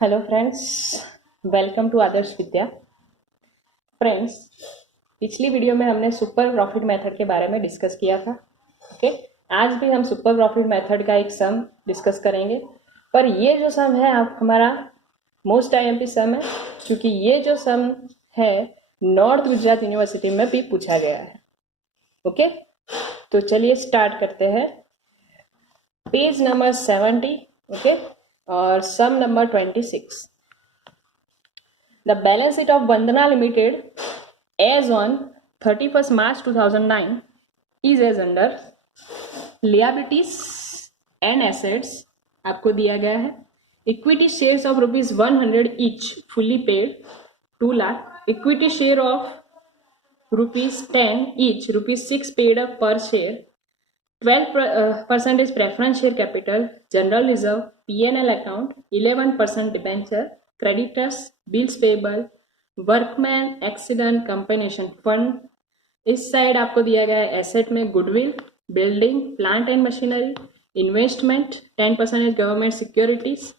Hello friends, welcome to Adarsh Vidya. Friends, पिछली video में हमने सुपर प्रॉफिट मेथड के बारे में डिस्कस किया था। ओके, आज भी हम सुपर प्रॉफिट मेथड का एक सम डिस्कस करेंगे, पर ये जो सम है आप हमारा मोस्ट आईएमपी सम है, क्योंकि ये जो सम है नॉर्थ गुजरात यूनिवर्सिटी में भी पूछा गया है। ओके, तो चलिए स्टार्ट करते हैं। पेज नंबर 70, ओके, और सम number 26। The balance sheet of Bandhana Limited as on 31st March 2009 is as under liabilities and assets आपको दिया गया है। Equity shares of ₹100 each fully paid 2 lakh. Equity share of ₹10 each ₹6 paid up per share. 12% is preference share capital, general reserve, P&L account, 11% debenture, creditors, bills payable, workman accident compensation fund. इस side आपको दिया गया है asset में goodwill, building, plant and machinery, investment 10% government securities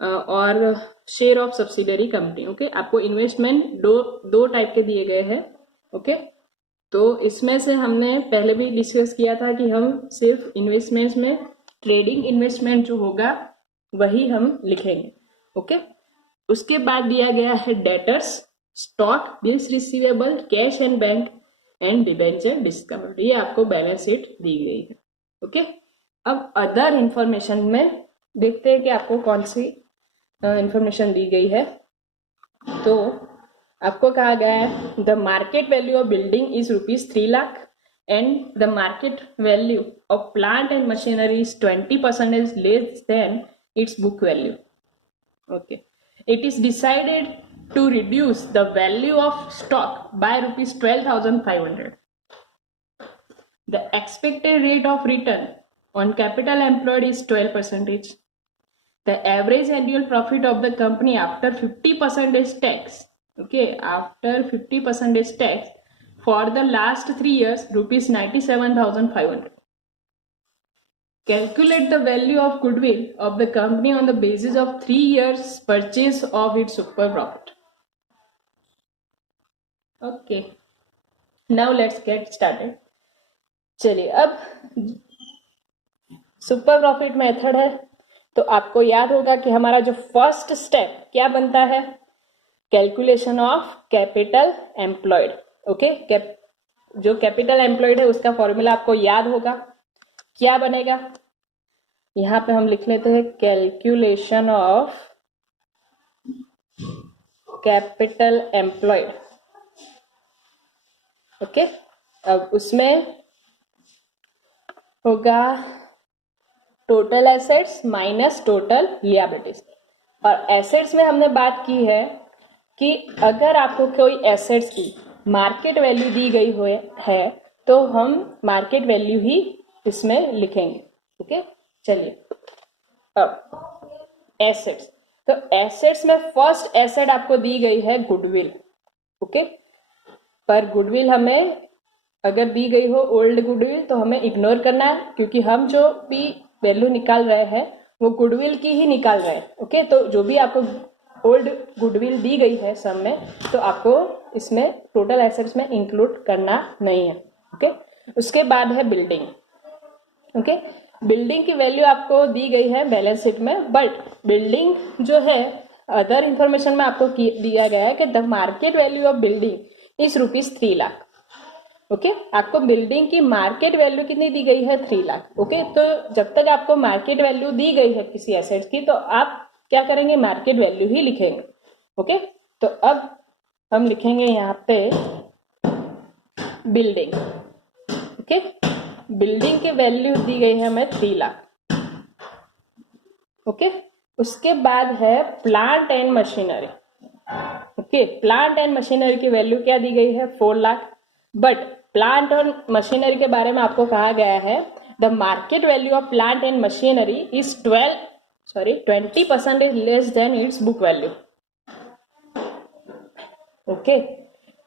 और share of subsidiary company. Okay, आपको investment दो type के दिए गए हैं। ओके, तो इसमें से हमने पहले भी डिस्कस किया था कि हम सिर्फ इन्वेस्टमेंट्स में ट्रेडिंग इन्वेस्टमेंट जो होगा वही हम लिखेंगे। ओके, उसके बाद दिया गया है debtors, stock, bills receivable, cash and bank and debenture discount. ये आपको बैलेंस शीट दी गई है। ओके, अब अदर इंफॉर्मेशन में देखते हैं कि आपको कौन सी इंफॉर्मेशन दी गई है। तो आपको कहा गया है the market value of building is ₹3 lakh and the market value of plant and machinery is 20% less than it's book value. Okay, it is decided to reduce the value of stock by ₹12,500. The expected rate of return on capital employed is 12%. The average annual profit of the company after 50% tax, okay, after 50% tax for the last 3 years, ₹97,500. Calculate the value of goodwill of the company on the basis of 3 years purchase of its super profit. Okay, now let's get started. चलिए, अब super profit method है तो आपको याद होगा कि हमारा जो फर्स्ट स्टेप क्या बनता है, calculation of capital employed. Okay, जो कैपिटल एम्प्लॉयड है उसका फॉर्मूला आपको याद होगा। क्या बनेगा, यहां पे हम लिख लेते हैं calculation of capital employed. Okay, अब उसमें होगा टोटल एसेट्स माइनस टोटल लिएबिलिटीज। और एसेट्स में हमने बात की है कि अगर आपको कोई एसेट्स की मार्केट वैल्यू दी गई है तो हम मार्केट वैल्यू ही इसमें लिखेंगे। ओके, चलिए अब एसेट्स, तो एसेट्स में फर्स्ट एसेट आपको दी गई है गुडविल। ओके, पर गुडविल हमें अगर दी गई हो ओल्ड गुडविल तो हमें इग्नोर करना है, क्योंकि हम जो भी वैल्यू निकाल रहे हैं वो गुडविल की ही निकाल रहे हैं। ओके, तो जो भी आपको ओल्ड गुडविल दी गई है सम में, तो आपको इसमें टोटल एसेट्स में इंक्लूड करना नहीं है। ओके, उसके बाद है बिल्डिंग। ओके, बिल्डिंग की वैल्यू आपको दी गई है बैलेंस शीट में, बट बिल्डिंग जो है अदर इंफॉर्मेशन में आपको दिया गया है कि the market value of building is ₹3 lakh. Okay, आपको बिल्डिंग की मार्केट वैल्यू कितनी दी गई है, 3 लाख। ओके, तो जब तक आपको मार्केट वैल्यू दी गई है किसी एसेट्स की तो आप क्या करेंगे, मार्केट वैल्यू ही लिखेंगे। ओके, तो अब हम लिखेंगे यहाँ पे बिल्डिंग। ओके, बिल्डिंग की वैल्यू दी गई है हमें 3 लाख। ओके, उसके बाद है plant and machinery. Okay, plant and machinery की वैल्यू क्या दी गई है, 4 लाख। बट प्लांट और मशीनरी के बारे में आपको कहा गया है the market value of plant and machinery is 20% less than it's book value. Okay,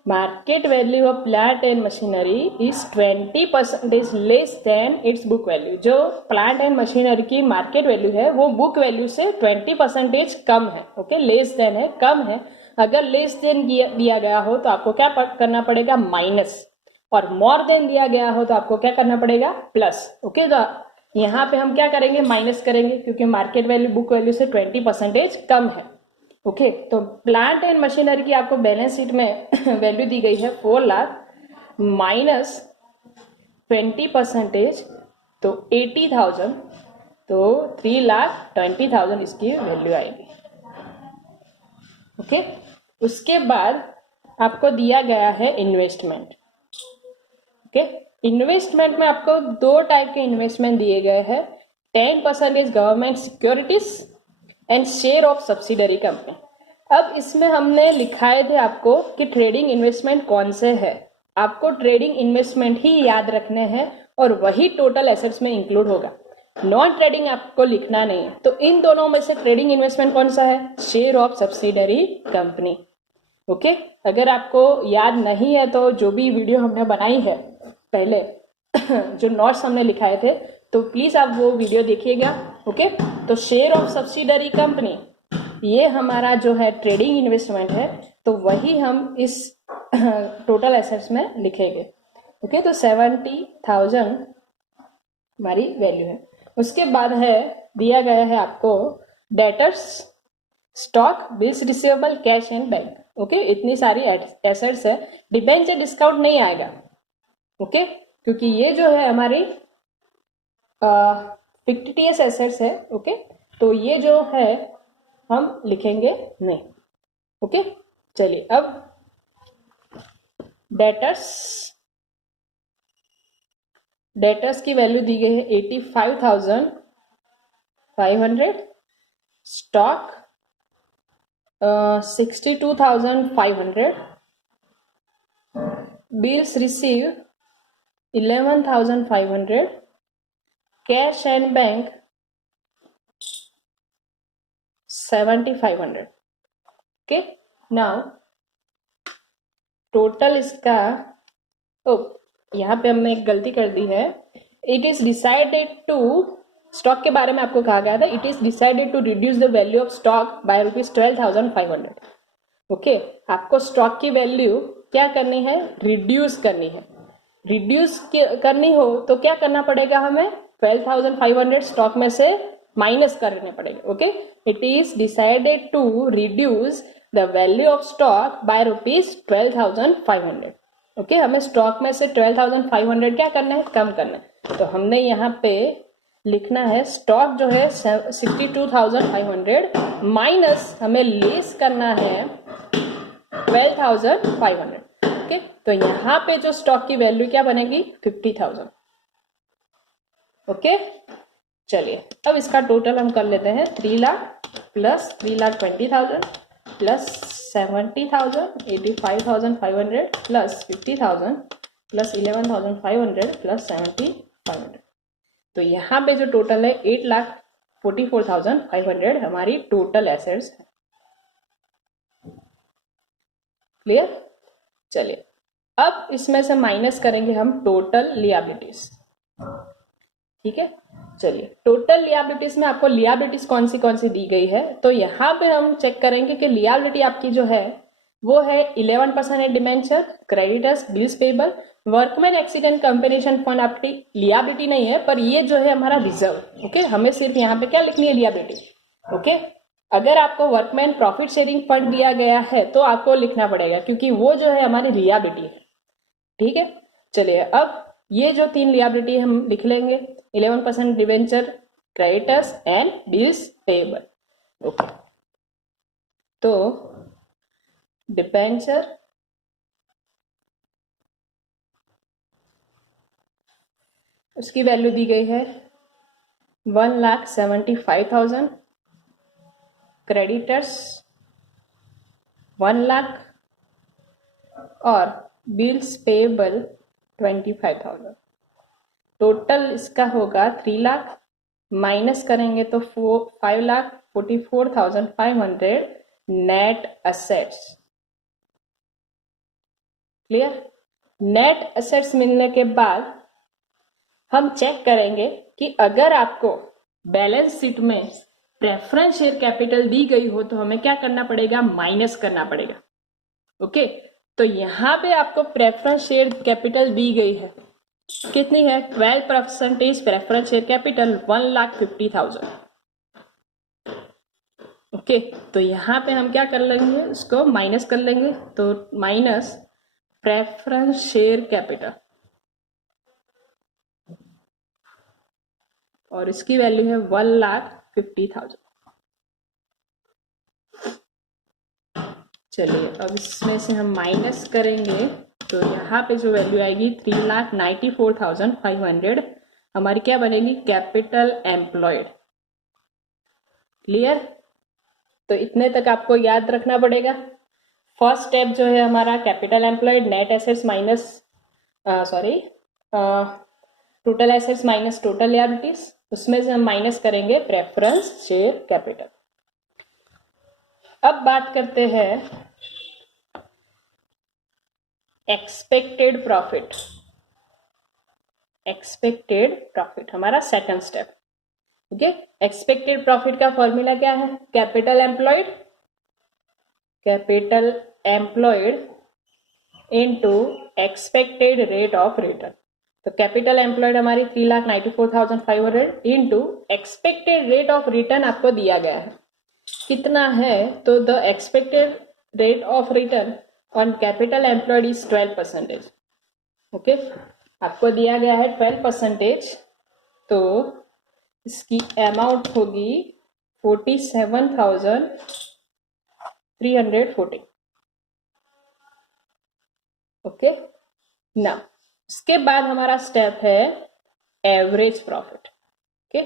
market value of plant and machinery is 20% less than it's book value. जो प्लांट एंड मशीनरी की मार्केट वैल्यू है वो book value से 20% कम है। Okay, less than है, कम है। अगर less than दिया गया हो तो आपको क्या करना पड़ेगा, माइनस, और मोर देन दिया गया हो तो आपको क्या करना पड़ेगा, प्लस। ओके, तो यहाँ पे हम क्या करेंगे, माइनस करेंगे, क्योंकि मार्केट वैल्यू बुक वैल्यू से 20% कम है। ओके, तो प्लांट एंड मशीनरी की आपको बैलेंस शीट में वैल्यू दी गई है 4 लाख माइनस 20%, तो 80,000, तो 3,20,000 इसकी वैल्यू आएगी। ओके, उसके बाद आपको दिया गया है इन्वेस्टमेंट। ओके, इन्वेस्टमेंट में आपको दो टाइप के इन्वेस्टमेंट दिए गए हैं, 10% government securities and share of subsidiary company. अब इसमें हमने लिखाए थे आपको कि ट्रेडिंग इन्वेस्टमेंट कौन से है। आपको ट्रेडिंग इन्वेस्टमेंट ही याद रखने हैं और वही टोटल एसेट्स में इंक्लूड होगा, नॉन ट्रेडिंग आपको लिखना नहीं है। तो इन दोनों में से ट्रेडिंग इन्वेस्टमेंट कौन सा है, share of subsidiary company. Okay, अगर आपको याद नहीं है तो जो भी वीडियो हमने बनाई है पहले जो नोट्स हमने लिखाए थे, तो प्लीज आप वो वीडियो देखिएगा। ओके, तो शेयर ऑफ सब्सिडरी कंपनी ये हमारा जो है ट्रेडिंग इन्वेस्टमेंट है, तो वही हम इस टोटल एसेट्स में लिखेंगे। ओके, तो 70,000 हमारी वैल्यू है। उसके बाद है दिया गया है आपको debtors, stock, bills receivable, cash and bank. Okay, इतनी सारी एसेट्स है। डिबेंचर डिस्काउंट नहीं आएगा। ओके, क्योंकि ये जो है हमारी फिक्टिटियस एसेट्स है। ओके, तो ये जो है हम लिखेंगे नहीं। ओके, चलिए अब डेटर्स की वैल्यू दी गई है 85,500, stock 62,500, bills receive 11,500, cash and bank 7,500। Okay, now total इसका, यहाँ पे हमने एक गलती कर दी है। It is decided to, stock के बारे में आपको कहा गया था, it is decided to reduce the value of stock by ₹12,500। Okay, आपको स्टॉक की वैल्यू क्या करनी है, रिड्यूस करनी है। रिड्यूस करनी हो तो क्या करना पड़ेगा, हमें 12,500 स्टॉक में से माइनस करने पड़ेगा। Okay, it is decided to reduce the value of stock by ₹12,500। Okay, हमें स्टॉक में से 12,500 क्या करना है, कम करना है। तो हमने यहाँ पे लिखना है स्टॉक जो है 62,500 माइनस हमें लेस करना है 12,500। ओके, तो यहाँ पे जो स्टॉक की वैल्यू क्या बनेगी, 50,000। ओके, चलिए अब इसका टोटल हम कर लेते हैं, 3 lakh plus 3,20,000 plus 70,000, 85,500 plus 50,000 plus 11,500 plus 7,500। तो यहाँ पे जो टोटल है 8,44,500 हमारी टोटल एसेट्स है। क्लियर? चलिए अब इसमें से माइनस करेंगे हम टोटल लियाबिलिटीज। ठीक है, चलिए टोटल लियाबिलिटीज में आपको लियाबिलिटीज कौन सी दी गई है, तो यहाँ पे हम चेक करेंगे कि लियाबिलिटी आपकी जो है वो है 11% debenture, creditors, bills payable, workman accident compensation fund आपकी लियाबिलिटी नहीं है, पर ये जो है हमारा रिजर्व। ओके, हमें सिर्फ यहाँ पे क्या लिखनी है, लियाबिलिटी। ओके, अगर आपको वर्कमैन प्रॉफिट शेयरिंग फंड दिया गया है तो आपको लिखना पड़ेगा, क्योंकि वो जो है हमारी लियाबिलिटी है। ठीक है, चलिए अब ये जो 3 लियाबिलिटी हम लिख लेंगे, 11% debenture, creditors and bills payable. Okay, तो डिबेंचर उसकी वैल्यू दी गई है 1,75,000, क्रेडिटर्स 1 लाख और बिल्स पेएबल 25,000। टोटल इसका होगा 3 लाख, माइनस करेंगे तो 5,44,500 net assets. Clear. Net assets मिलने के बाद हम चेक करेंगे कि अगर आपको बैलेंस शीट में प्रेफरेंस शेयर कैपिटल दी गई हो तो हमें क्या करना पड़ेगा, माइनस करना पड़ेगा। ओके, तो यहां पे आपको प्रेफरेंस शेयर कैपिटल दी गई है, कितनी है, 12% प्रेफरेंस शेयर कैपिटल 1,50,000। ओके, तो यहां पे हम क्या कर लेंगे, इसको माइनस कर लेंगे, तो माइनस प्रेफरेंस शेयर कैपिटल, और इसकी वैल्यू है 1,50,000। चलिए अब इसमें से हम माइनस करेंगे तो यहाँ पे जो वैल्यू आएगी 3,94,500 हमारी क्या बनेगी, कैपिटल एम्प्लॉयड। क्लियर। तो इतने तक आपको याद रखना पड़ेगा। फर्स्ट स्टेप जो है हमारा capital employed, net assets minus total assets minus total liabilities, उसमें से हम माइनस करेंगे प्रेफरेंस शेयर कैपिटल। अब बात करते हैं एक्सपेक्टेड प्रॉफिट। एक्सपेक्टेड प्रॉफिट हमारा second step. Okay, expected profit का फॉर्मूला क्या है, capital employed into expected rate of return. तो कैपिटल एम्प्लॉयड हमारी 3,94,500 into expected rate of return आपको दिया गया है, कितना है, तो the expected rate of return on capital employed is 12%। Okay, आपको दिया गया है 12%, तो इसकी अमाउंट होगी 47,340। ओके ना, इसके बाद हमारा स्टेप है एवरेज प्रॉफिट। ओके,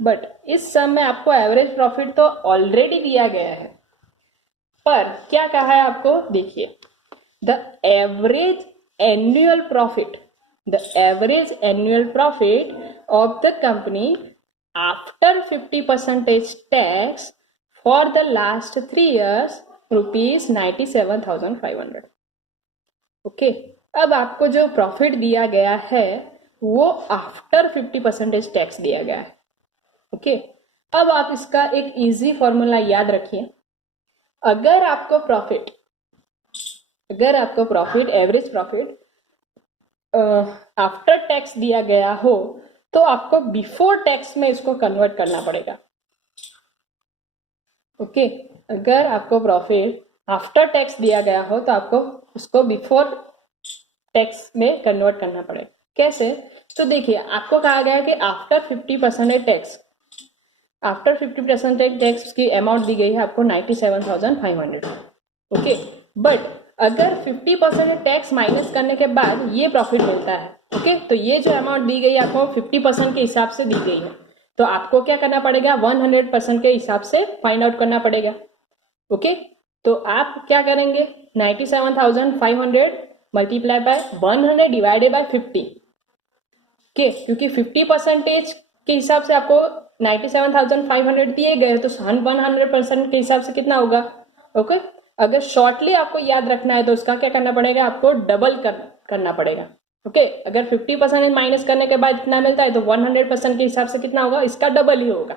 बट इस सम में आपको एवरेज प्रॉफिट तो ऑलरेडी दिया गया है, पर क्या कहा है आपको, देखिए, the average annual profit of the company after 50% tax for the last 3 years ₹97,500। Okay, अब आपको जो प्रॉफिट दिया गया है वो आफ्टर 50% टैक्स दिया गया है। ओके, अब आप इसका एक इजी फॉर्मूला याद रखिए। अगर आपको profit average profit after tax दिया गया हो तो आपको बिफोर टैक्स में इसको कन्वर्ट करना पड़ेगा। ओके, अगर आपको प्रॉफिट आफ्टर टैक्स दिया गया हो तो आपको उसको बिफोर टैक्स में कन्वर्ट करना पड़ेगा। कैसे, तो देखिए, आपको कहा गया कि आफ्टर 50% टैक्स की अमाउंट दी गई है आपको 97,500। ओके, बट अगर 50% टैक्स माइनस करने के बाद ये प्रॉफिट मिलता है, ओके, तो ये जो अमाउंट दी गई है आपको 50% के हिसाब से दी गई है, तो आपको क्या करना पड़ेगा, 100% के हिसाब से फाइंड आउट करना पड़ेगा। ओके, तो आप क्या करेंगे, 97,500 multiply by 100 divided by 50। Okay, क्योंकि 50% के हिसाब से आपको 97,500 दिए गए, तो 100% के हिसाब से कितना होगा। ओके, अगर शॉर्टली आपको याद रखना है तो उसका क्या करना पड़ेगा, आपको डबल करना पड़ेगा। ओके, अगर 50% माइनस करने के बाद कितना मिलता है तो 100% के हिसाब से कितना होगा, इसका डबल ही होगा।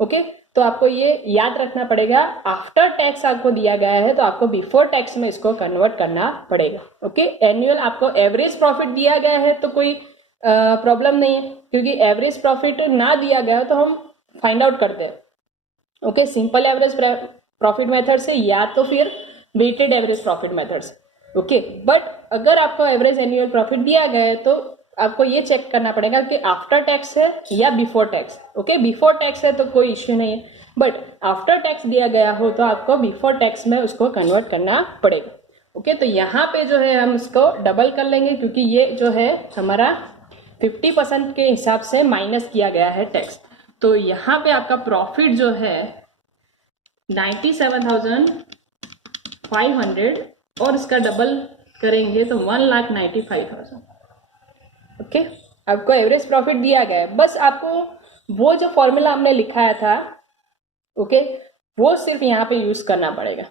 ओके, तो आपको ये याद रखना पड़ेगा, आफ्टर टैक्स आपको दिया गया है तो आपको बिफोर टैक्स में इसको कन्वर्ट करना पड़ेगा। ओके, एनुअल आपको एवरेज प्रॉफिट दिया गया है तो कोई प्रॉब्लम नहीं है, क्योंकि एवरेज प्रॉफिट ना दिया गया तो हम फाइंड आउट करते हैं। Okay, simple average profit method से या तो फिर वेटेड एवरेज प्रॉफिट मेथड से। ओके, बट अगर आपको एवरेज एनुअल प्रॉफिट दिया गया है तो आपको ये चेक करना पड़ेगा कि आफ्टर टैक्स है या before tax. Okay, before tax है तो कोई इश्यू नहीं है, बट आफ्टर टैक्स दिया गया हो तो आपको बिफोर टैक्स में उसको कन्वर्ट करना पड़ेगा। ओके, तो यहाँ पे जो है हम इसको डबल कर लेंगे, क्योंकि ये जो है हमारा 50% के हिसाब से माइनस किया गया है टैक्स। तो यहाँ पे आपका प्रॉफिट जो है 97,500 और इसका डबल करेंगे तो 1,95,000। ओके, आपको एवरेज प्रॉफिट दिया गया है, बस आपको वो जो फॉर्मूला हमने लिखाया था, ओके, वो सिर्फ यहाँ पे यूज करना पड़ेगा।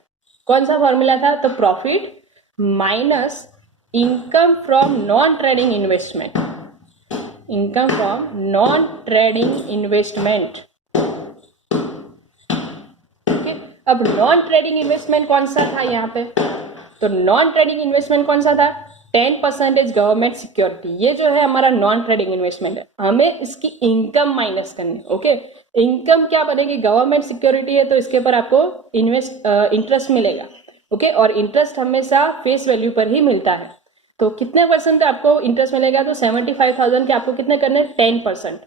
कौन सा फॉर्मूला था, तो profit minus income from non trading investment, income from non trading investment. Okay, अब नॉन ट्रेडिंग इन्वेस्टमेंट कौन सा था यहाँ पे? तो नॉन ट्रेडिंग इन्वेस्टमेंट कौन सा था? 10% गवर्नमेंट सिक्योरिटी। ये जो है हमारा नॉन ट्रेडिंग इन्वेस्टमेंट है, हमें इसकी इनकम माइनस करनी। ओके, इनकम क्या बनेगी? गवर्नमेंट सिक्योरिटी है तो इसके ऊपर आपको इंटरेस्ट मिलेगा। ओके, और इंटरेस्ट हमेशा फेस वैल्यू पर ही मिलता है। तो कितने परसेंट का आपको इंटरेस्ट मिलेगा? तो 75,000 के आपको कितने करने? 10%।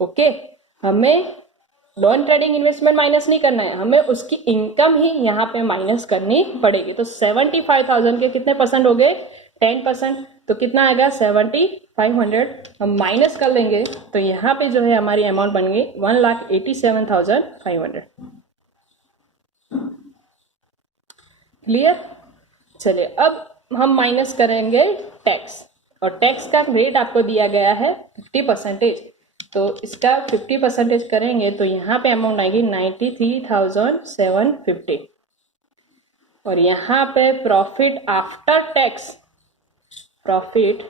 ओके, हमें नॉन ट्रेडिंग इन्वेस्टमेंट माइनस नहीं करना है, हमें उसकी इनकम ही यहाँ पे माइनस करनी पड़ेगी। तो 75,000 के कितने परसेंट हो गए? 10%। तो कितना आएगा? 7500 हम माइनस कर लेंगे तो यहाँ पे जो है हमारी अमाउंट बन गई 1,87,500। क्लियर? चलिए, अब हम माइनस करेंगे टैक्स, और टैक्स का रेट आपको दिया गया है 50%। तो इसका 50% करेंगे तो यहाँ पे अमाउंट आएगी 93,750। और यहाँ पे profit after tax, profit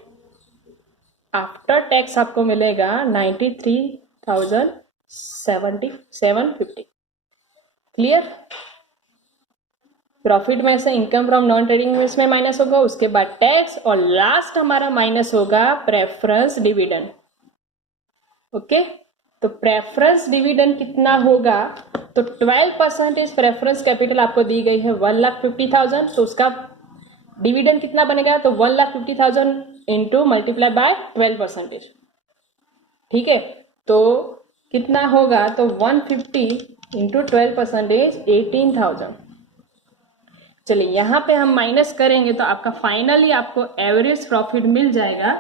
after tax आपको मिलेगा 93,750। क्लियर? प्रॉफिट में से income from non trading investment minus होगा, उसके बाद टैक्स, और लास्ट हमारा माइनस होगा प्रेफरेंस डिविडेंड। ओके, तो प्रेफरेंस डिविडेंड कितना होगा? तो 12% प्रेफरेंस कैपिटल आपको दी गई है 1,50,000, तो उसका डिविडेंड कितना बनेगा? तो 1,50,000 इंटू मल्टीप्लाई बाय 12%। ठीक है, तो कितना होगा? तो 150 इंटू 12% 18,000। चलिए, यहाँ पे हम माइनस करेंगे तो आपका फाइनली आपको एवरेज प्रॉफिट मिल जाएगा।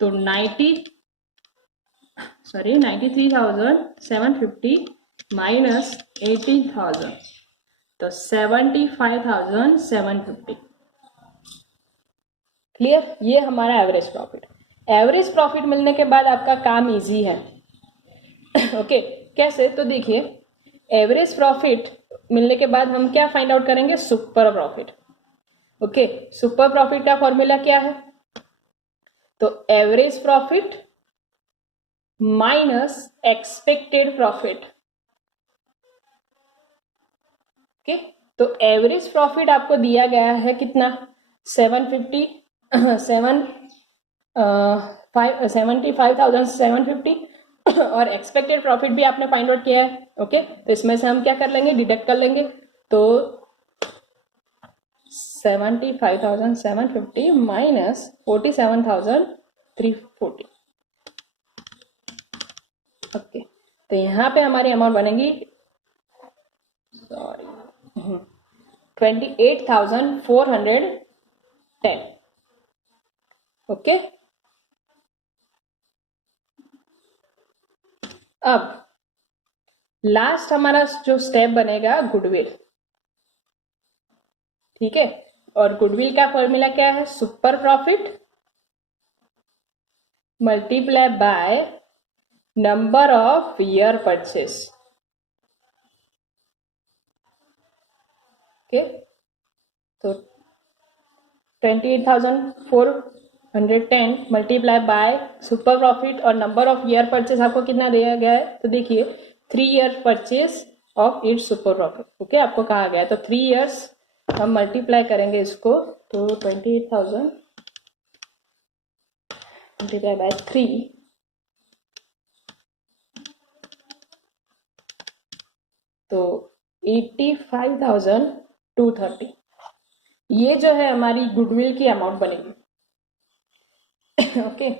तो 93,750 माइनस 18,000, तो 75,750। क्लियर? ये हमारा एवरेज प्रॉफिट। एवरेज प्रॉफिट मिलने के बाद आपका काम इजी है। ओके, कैसे? तो देखिए, एवरेज प्रॉफिट मिलने के बाद हम क्या फाइंड आउट करेंगे? Super profit. Okay, super profit का फॉर्मूला क्या है? तो average profit minus expected profit. Okay, तो एवरेज प्रॉफिट आपको दिया गया है कितना? 75,750 और एक्सपेक्टेड प्रॉफिट भी आपने फाइंड आउट किया है। ओके, तो इसमें से हम क्या कर लेंगे? डिडक्ट कर लेंगे। तो 75,750 माइनस 47,340। ओके, तो यहाँ पे हमारी अमाउंट बनेगी 28,410। ओके, अब लास्ट हमारा जो स्टेप बनेगा गुडविल। ठीक है, और गुडविल का फॉर्मूला क्या है? Super profit multiply by number of year purchase. Okay, तो 28,410 मल्टीप्लाई बाय सुपर प्रॉफिट और नंबर ऑफ ईयर परचेस आपको कितना दिया गया है? तो देखिए 3 year purchase of it super profit. Okay, आपको कहा गया है, तो 3 ईयर्स हम मल्टीप्लाई करेंगे इसको, तो 28,000 मल्टीप्लाई बाय 3, तो 85,230। ये जो है हमारी गुडविल की अमाउंट बनेगी। ओके,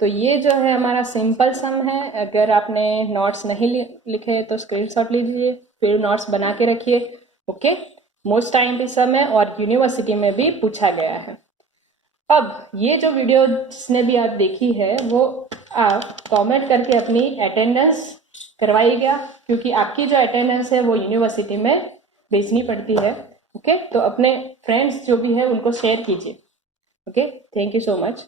तो ये जो है हमारा सिंपल सम है। अगर आपने नोट्स नहीं लिखे तो स्क्रीनशॉट लीजिए, फिर नोट्स बना के रखिए। ओके, मोस्ट टाइम पे सम है और यूनिवर्सिटी में भी पूछा गया है। अब ये जो वीडियो जिसने भी आप देखी है वो आप कमेंट करके अपनी अटेंडेंस करवाइएगा, क्योंकि आपकी जो अटेंडेंस है वो यूनिवर्सिटी में भेजनी पड़ती है। ओके, तो अपने फ्रेंड्स जो भी है उनको शेयर कीजिए। Okay, thank you so much.